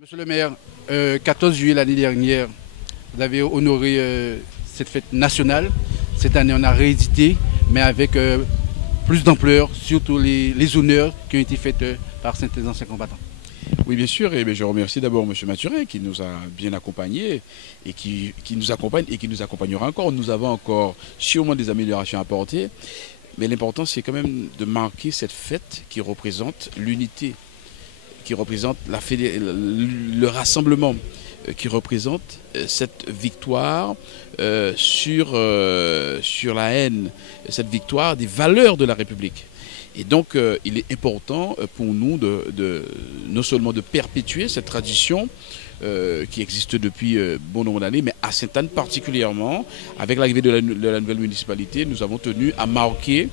Monsieur le maire, 14 juillet l'année dernière, vous avez honoré cette fête nationale. Cette année, on a réédité, mais avec plus d'ampleur, surtout les honneurs qui ont été faits par certains anciens combattants. Oui, bien sûr, et je remercie d'abord M. Mathurin qui nous a bien accompagnés et qui nous accompagne et qui nous accompagnera encore. Nous avons encore sûrement des améliorations à apporter, mais l'important c'est quand même de marquer cette fête qui représente l'unité, qui représente le rassemblement, qui représente cette victoire sur la haine, cette victoire des valeurs de la République. Et donc, il est important pour nous non seulement de perpétuer cette tradition qui existe depuis bon nombre d'années, mais à Sainte-Anne particulièrement, avec l'arrivée de la nouvelle municipalité, nous avons tenu à marquer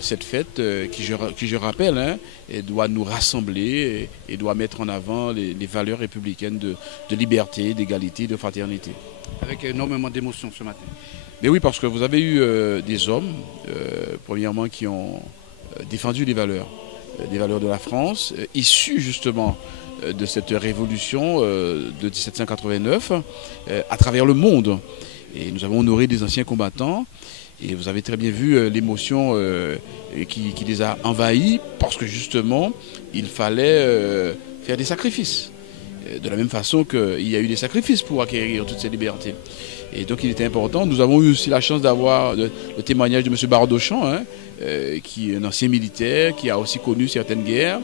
cette fête qui, je rappelle, doit nous rassembler et doit mettre en avant les valeurs républicaines de liberté, d'égalité, de fraternité. Avec énormément d'émotions ce matin. Mais oui, parce que vous avez eu des hommes, premièrement, qui ont défendu les valeurs de la France, issues justement de cette révolution de 1789 à travers le monde. Et nous avons honoré des anciens combattants. Et vous avez très bien vu l'émotion qui les a envahis parce que justement, il fallait faire des sacrifices. De la même façon qu'il y a eu des sacrifices pour acquérir toutes ces libertés. Et donc il était important. Nous avons eu aussi la chance d'avoir le témoignage de M. Bardochamp, qui est un ancien militaire, qui a aussi connu certaines guerres,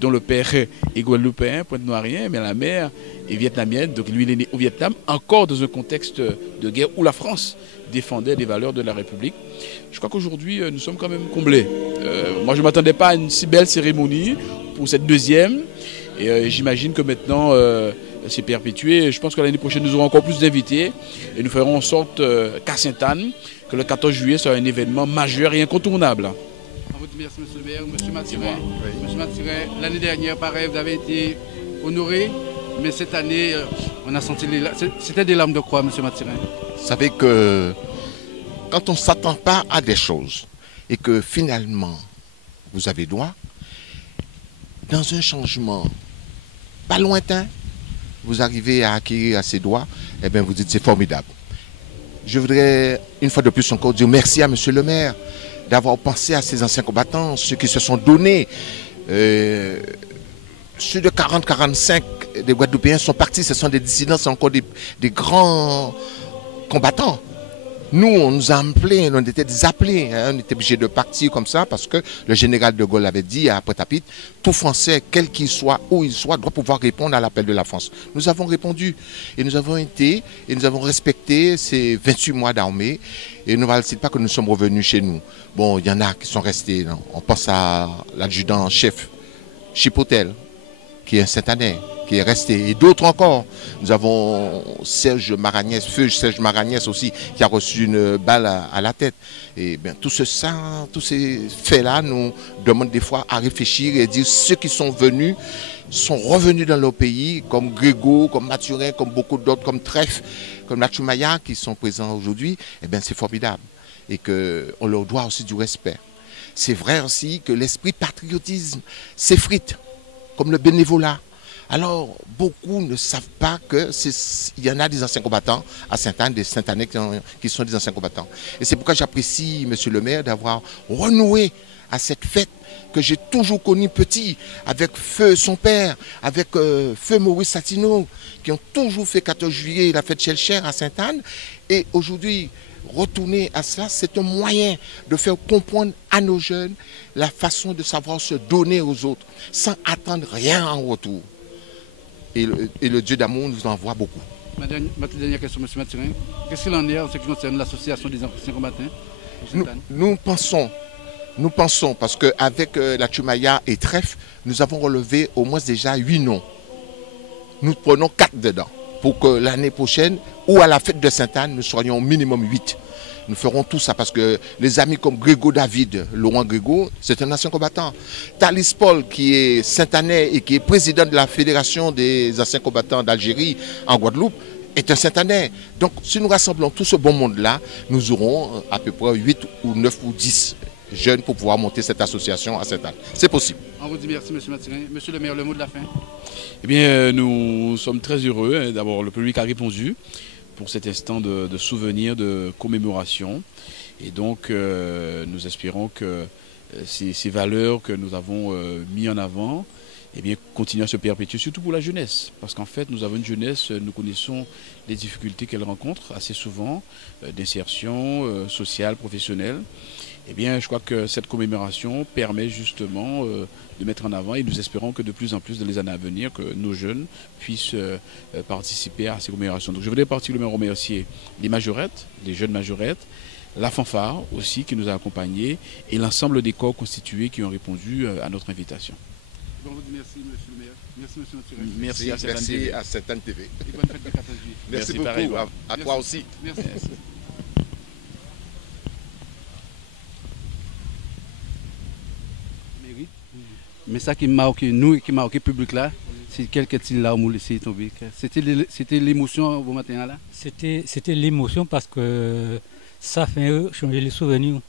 dont le père est guadeloupéen, pointe-noirien, mais la mère est vietnamienne. Donc lui, il est né au Vietnam, encore dans un contexte de guerre où la France défendait les valeurs de la République. Je crois qu'aujourd'hui, nous sommes quand même comblés. Moi, je ne m'attendais pas à une si belle cérémonie pour cette deuxième. Et j'imagine que maintenant, c'est perpétué. Je pense que l'année prochaine, nous aurons encore plus d'invités. Et nous ferons en sorte qu'à Sainte-Anne, que le 14 juillet soit un événement majeur et incontournable. Merci, monsieur le maire. Monsieur Mathurin, Monsieur Mathurin, l'année dernière, pareil, vous avez été honoré. Mais cette année, on a senti c'était des larmes de quoi, monsieur Mathurin? Vous savez que quand on ne s'attend pas à des choses et que finalement, vous avez droit, dans un changement pas lointain, vous arrivez à acquérir à ces droits, et bien vous dites c'est formidable. Je voudrais une fois de plus encore dire merci à monsieur le maire d'avoir pensé à ces anciens combattants, ceux qui se sont donnés. Ceux de 40-45 des Guadeloupéens sont partis, ce sont des dissidents, c'est encore des grands combattants. Nous, on nous a appelés, on était des appelés, on était obligés de partir comme ça parce que le général de Gaulle avait dit à Pointe-à-Pitre, tout Français, quel qu'il soit, où il soit, doit pouvoir répondre à l'appel de la France. Nous avons répondu et nous avons été et nous avons respecté ces 28 mois d'armée et ne valide pas que nous sommes revenus chez nous. Bon, il y en a qui sont restés, non? On pense à l'adjudant-chef Chipotel, qui est un Saint-Anais, qui est resté, et d'autres encore. Nous avons Serge Maragnès, feu Serge Maragnès aussi, qui a reçu une balle à la tête. Et bien, tous ces faits-là nous demandent des fois à réfléchir et dire ceux qui sont venus sont revenus dans leur pays, comme Grégo, comme Mathurin, comme beaucoup d'autres, comme Trèfle, comme Lachumaya, qui sont présents aujourd'hui. Et bien, c'est formidable. Et qu'on leur doit aussi du respect. C'est vrai aussi que l'esprit patriotisme s'effrite, comme le bénévolat. Alors, beaucoup ne savent pas qu'il y en a des anciens combattants à Sainte-Anne, des Sainte-Annais qui sont des anciens combattants. Et c'est pourquoi j'apprécie, monsieur le maire, d'avoir renoué à cette fête que j'ai toujours connue petit, avec feu son père, avec feu Maurice Satino, qui ont toujours fait 14 juillet la fête Chelcher à Sainte-Anne. Et aujourd'hui, retourner à cela, c'est un moyen de faire comprendre à nos jeunes la façon de savoir se donner aux autres, sans attendre rien en retour. Et le Dieu d'amour nous envoie beaucoup. Ma dernière question, M. Mathurin. Qu'est-ce qu'il en est en ce qui concerne l'association des anciens combattants? Nous pensons, parce qu'avec la Chumaya et Trèfle, nous avons relevé au moins déjà 8 noms. Nous prenons 4 dedans, pour que l'année prochaine, ou à la fête de Sainte-Anne, nous soyons au minimum 8. Nous ferons tout ça parce que les amis comme Grégo David, Laurent Grégo, c'est un ancien combattant. Thalis Paul, qui est Saint-Anais et qui est président de la Fédération des anciens combattants d'Algérie en Guadeloupe, est un Saint-Anais. Donc si nous rassemblons tout ce bon monde-là, nous aurons à peu près 8 ou 9 ou 10 jeunes pour pouvoir monter cette association à Sainte-Anne. C'est possible. On vous dit merci, M. Mathurin. Monsieur le maire, le mot de la fin. Eh bien, nous sommes très heureux. D'abord, le public a répondu pour cet instant de souvenir, de commémoration. Et donc, nous espérons que ces valeurs que nous avons mis en avant, eh bien, continuent à se perpétuer, surtout pour la jeunesse. Parce qu'en fait, nous avons une jeunesse, nous connaissons les difficultés qu'elle rencontre assez souvent, d'insertion sociale, professionnelle. Eh bien, je crois que cette commémoration permet justement de mettre en avant, et nous espérons que de plus en plus dans les années à venir, que nos jeunes puissent participer à ces commémorations. Donc je voudrais particulièrement remercier les majorettes, les jeunes majorettes, la fanfare aussi qui nous a accompagnés et l'ensemble des corps constitués qui ont répondu à notre invitation. Bon, merci, monsieur le maire. Merci, monsieur Mathurin. Merci à Sainte-Anne TV. Et bonne fête de 14 juillet. Merci beaucoup. pareil. À toi aussi. Merci. Mais ça qui marque nous et qui marque le public là, c'est quelques larmes laissées tomber. C'était l'émotion au matin là. C'était l'émotion parce que ça fait changer les souvenirs.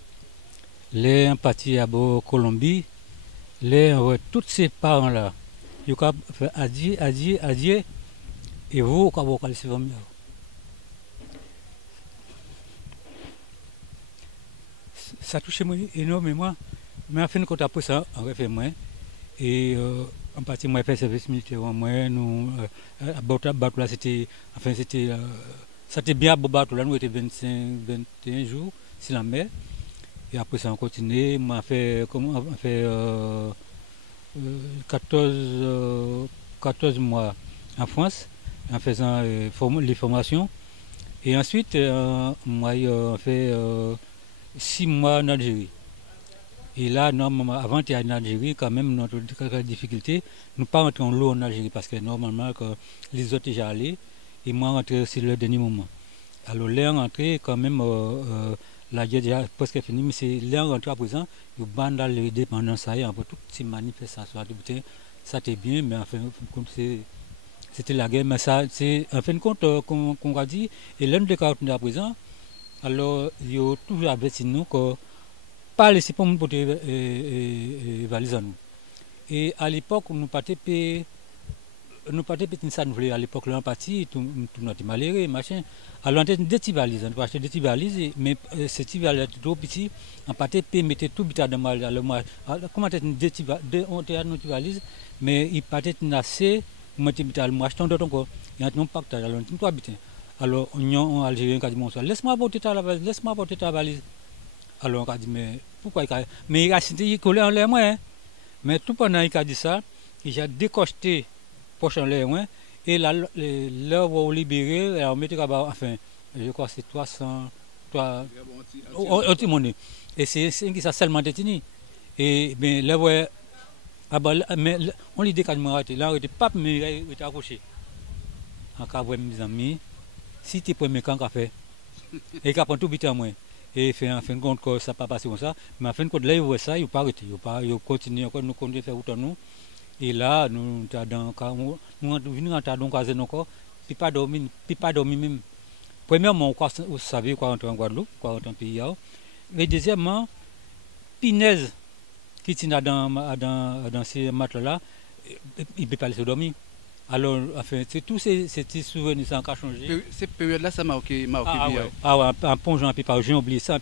Les partis à Colombie, tous ces parents là, ils ont fait adieu, et vous, vous allez se faire mieux. Ça touche moi énormément, mais en fin de compte après ça, on refait moins. Et en partie, moi, j'ai fait service militaire. Moi, nous, à Bateau, c'était bien à Bateau, là, nous étions 21 jours sur la mer. Et après ça, on continue. On fait 14 mois en France, en faisant les formations. Et ensuite, moi, on fait 6 mois en Algérie. Et là, normalement, avant d'être en Algérie, quand même, notre difficulté, nous ne pas rentrer en l'eau en Algérie parce que normalement, que les autres déjà allés, et moi, rentrer c'est le dernier moment. Alors, l'air rentré, quand même, la guerre déjà presque finie, mais c'est l'air rentré à présent, ils bandent dans les dépendances, ça y est, un peu toutes ces manifestations, ça était bien, mais en fin de compte, c'était la guerre, mais ça, c'est en fin de compte, qu'on a dit, et l'un des cas à présent, alors, il y a toujours averti nous que pas laisser pour nous porter valise à nous. Et à l'époque, nous partions payer ça nous voulait à l'époque là en partie tout notre malheureux machin. Alors on a des petites valises, on a acheté des petites valises, mais ces petites valises étaient trop petites, on partait payer mettre tout bita dans mal. Alors moi comment était des petites valises, mais il partait assez mettre bita moi achetant d'autres encore. Il y a non pacte alors tout habité. Alors on Algérien qui dit bon ça laisse-moi porter ta valise, laisse-moi porter ta valise. Alors on a dit mais pourquoi mais il a cité collé en l'air moi hein? Mais tout pendant il a dit ça, il a décosté prochain l'air et là l'heure où libérer on mettait enfin je crois c'est 300 anti-monnaie et c'est qui ça seulement détenu et mais là ouais mais on l'idée quasiment raté là il était pas mais il était accroché en cas ouais mes amis si tu premier camp qu'a fait et qu'a prend tout bit en moins et fait en fin de compte que ça pas passé comme ça mais en fin de compte là il voit ça il pas arrêté il continue encore nous continuer faire autant nous et là nous venons en donc encore puis pas dormir même premièrement vous savez quoi rentrer en Guadeloupe quoi rentrer en pays et deuxièmement pinaise qui tient dans ces matelas là il peut pas laisser dormir. Alors, enfin, c'est tous ces souvenirs ça a changé. Cette période-là, ça m'a marqué bien. Ah ouais, en plongeant, puis j'ai oublié ça,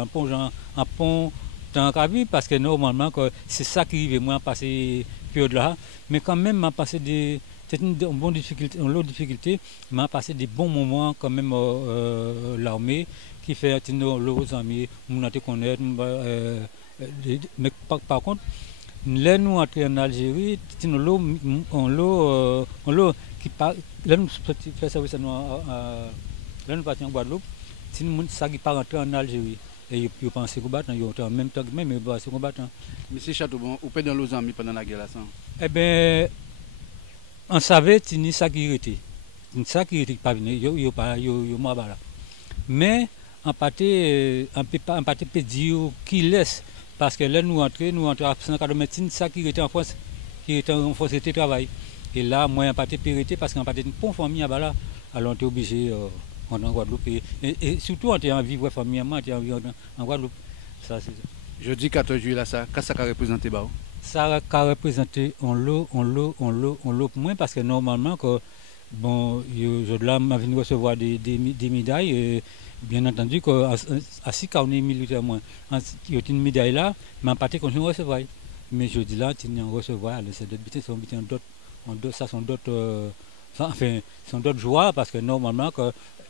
en plongeant, en pont dans la vie, parce que normalement, c'est ça qui arrive, moi, à passer période-là. Mais quand même, m'a passé c'est une bonne difficulté, une autre difficulté, m'a passé des bons moments quand même l'armée, qui fait nos amis, on a été connaître, mais par contre, là nous entrons en Algérie, on l'eau qui part, là nous faisons service là nous partons en Guadeloupe, c'est ça qui part rentrer en Algérie. Et ils pensent qu'on battent, ils ont en même temps que même, mais c'est qu'on battent. Monsieur Chateaubon, vous êtes dans nos amis pendant la guerre là, ça? Eh bien, on savait que c'est ça qui était. C'est ça qui était pas venu, il y a moi là. Mais on peut dire qu'il laisse. Parce que là, nous entrons à 180 ça qui était en France, c'était travail. Et là, moi, je n'ai pas été périté parce qu'on n'a pas été une bonne famille là. Alors, on était obligé en Guadeloupe. Et surtout, on était en vivre famille, on était en Guadeloupe. Ça, c'est ça. Je dis 14 juillet là, ça, qu'est-ce que ça a représenté? Bah? Ça a représenté en lot pour moi parce que normalement, que, bon, je là, m'a venu recevoir des médailles. Et, bien entendu, que à 6 cas, on est militaire moins. Il y a une médaille là, mais en partie, continue à recevoir. Mais je dis là, tu n'as recevoir, c'est d'autres bêtises, ça sont d'autres. Enfin, sont d'autres joies parce que normalement,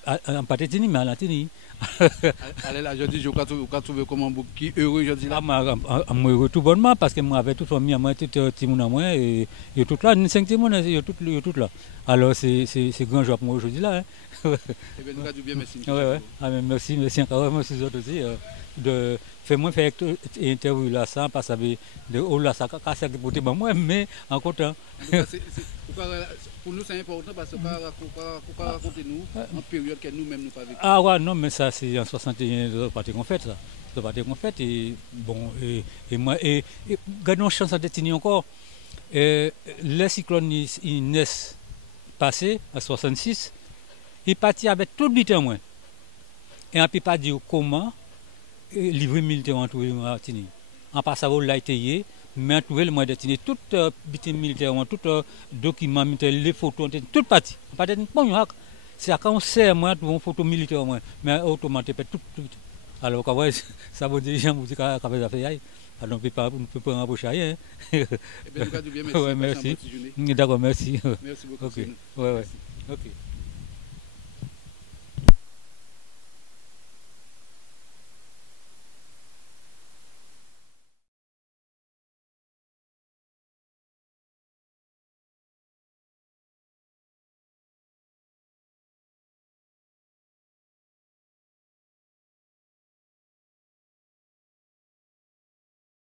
en partie, tu mais à la tini. Allez là, je dis, je vais trouver comment qui heureux, je dis là. Moi, heureux tout bonnement parce que moi, avec tout famille, moi, tout petit monde à moi, et tout là, 5 petits monde, il y a tout là. Alors, c'est grand joie pour moi aujourd'hui là. Eh bien, nous avons bien, merci. Ouais. Ah, merci encore, merci aux autres aussi. De faire interview là, ça, parce que de haut là, ça casse pour moi, mais en content. Pour nous, c'est important parce que pour raconter nous en période que nous-mêmes nous pas vécu. Ah ouais, non, mais ça, c'est en 61, c'est parti qu'on fait ça. C'est parti qu'on fait, et bon, et moi, et gardons chance à détenir encore. Les cyclones, ils naissent passé, en 66, ils partent avec tout le bulletin moins. Et on ne peut pas dire comment livrer militaire en tout le Martinique. En passant là, il mais en tout le moyen de tenir tout bulletin militaire, tout document militaire, les photos, toute partie. C'est à quand on sait, moi, tout une photo militaire, mais automatiquement, tout. Alors, ça veut dire, j'aime vous dire qu'à faire ça. Alors, on ne peut pas embaucher rien. Eh bien, nous avons bien, merci. Merci. D'accord, merci. Merci beaucoup. Ok. Ouais. Ok.